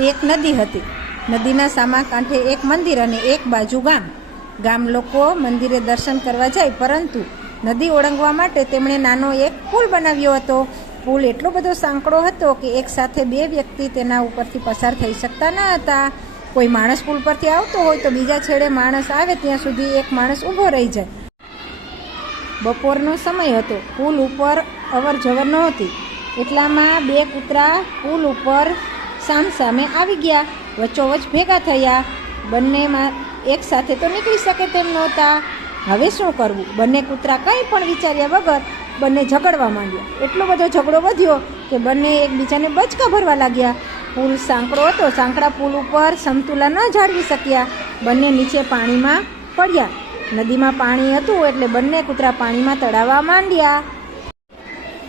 એક નદી હતી. નદીના સામા કાંઠે એક મંદિર અને એક બાજુ ગામ. ગામ લોકો મંદિરે દર્શન કરવા જાય, પરંતુ નદી ઓળંગવા માટે તેમણે નાનો એક પુલ બનાવ્યો હતો. પુલ એટલો બધો સાંકડો હતો કે એક સાથે બે વ્યક્તિ તેના ઉપરથી પસાર થઈ શકતા ન હતા. કોઈ માણસ પુલ પરથી આવતો હોય તો બીજા છેડે માણસ આવે, ત્યાં સુધી એક માણસ ઊભો રહી જાય. બપોરનો સમય હતો. પુલ ઉપર અવર જવર નહોતી. એટલામાં બે કૂતરા પુલ ઉપર સામસામે આવી ગયા. વચ્ચોવચ ભેગા થયા. બંનેમાં એક સાથે તો નીકળી શકે તેમ નહોતા. હવે શું કરવું? બંને કૂતરા કંઈ પણ વિચાર્યા વગર બંને ઝઘડવા માંડ્યા. એટલો બધો ઝઘડો વધ્યો કે બંને એકબીજાને બચકા ભરવા લાગ્યા. પુલ સાંકડો હતો. સાંકડા પુલ ઉપર સમતુલા ન જાળવી શક્યા. બંને નીચે પાણીમાં પડ્યા. નદીમાં પાણી હતું એટલે બંને કૂતરા પાણીમાં તળાવવા માંડ્યા.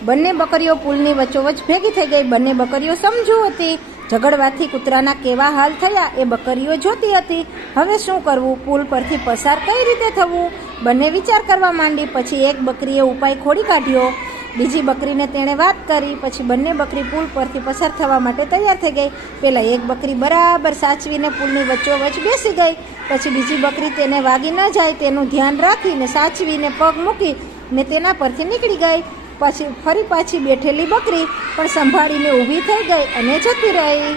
બંને બકરીઓ પુલની વચ્ચોવચ ભેગી થઈ ગઈ. બંને બકરીઓ સમજુ હતી ઝઘડવાથી કૂતરાના કેવા હાલ થયા એ બકરીઓ જોતી હતી. હવે શું કરવું? પુલ પરથી પસાર કઈ રીતે થવું? બંને વિચાર કરવા માંડી, પછી એક બકરીએ ઉપાય ખોડી કાઢ્યો. બીજી બકરીને તેણે વાત કરી, પછી બંને બકરી પુલ પરથી પસાર થવા માટે તૈયાર થઈ ગઈ. પહેલાં એક બકરી બરાબર સાચવીને પુલની વચ્ચોવચ બેસી ગઈ. પછી બીજી બકરી તેને વાગી ન જાય તેનું ધ્યાન રાખીને સાચવીને પગ મૂકી ને તેના પરથી નીકળી ગઈ. પછી ફરી પાછી બેઠેલી બકરી પણ સંભાળીને ઊભી થઈ ગઈ અને જતી રહી.